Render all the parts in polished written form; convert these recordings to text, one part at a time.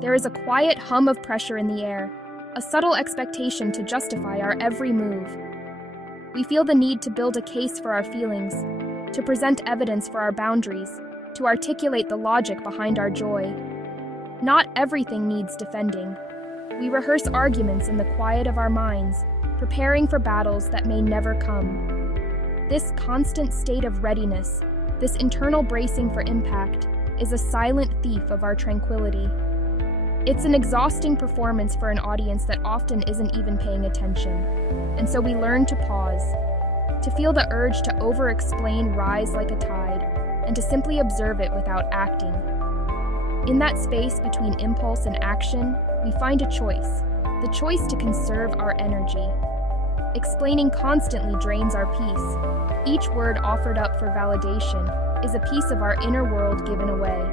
There is a quiet hum of pressure in the air, a subtle expectation to justify our every move. We feel the need to build a case for our feelings, to present evidence for our boundaries, to articulate the logic behind our joy. Not everything needs defending. We rehearse arguments in the quiet of our minds, preparing for battles that may never come. This constant state of readiness, this internal bracing for impact, is a silent thief of our tranquility. It's an exhausting performance for an audience that often isn't even paying attention, and so we learn to pause, to feel the urge to over-explain rise like a tide, and to simply observe it without acting. In that space between impulse and action, we find a choice, the choice to conserve our energy. Explaining constantly drains our peace. Each word offered up for validation is a piece of our inner world given away.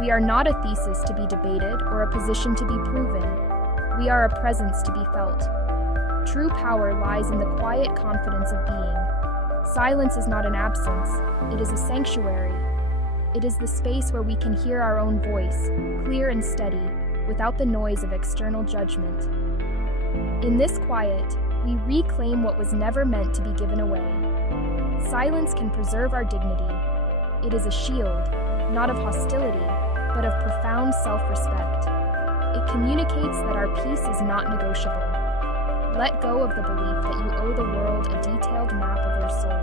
We are not a thesis to be debated or a position to be proven. We are a presence to be felt. True power lies in the quiet confidence of being. Silence is not an absence, it is a sanctuary. It is the space where we can hear our own voice, clear and steady, without the noise of external judgment. In this quiet, we reclaim what was never meant to be given away. Silence can preserve our dignity. It is a shield, not of hostility, but of profound self-respect. It communicates that our peace is not negotiable. Let go of the belief that you owe the world a detailed map of your soul.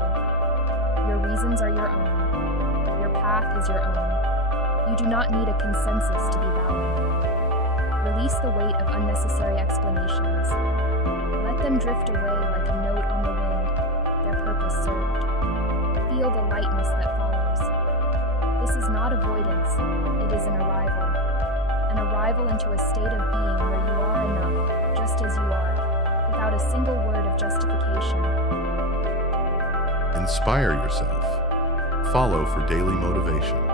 Your reasons are your own. Your path is your own. You do not need a consensus to be valid. Release the weight of unnecessary explanations. Let them drift away like a note on the wind, their purpose served. Feel the lightness that follows. This is not avoidance, it is an arrival into a state of being where you are enough, just as you are, without a single word of justification. Inspire yourself. Follow for daily motivation.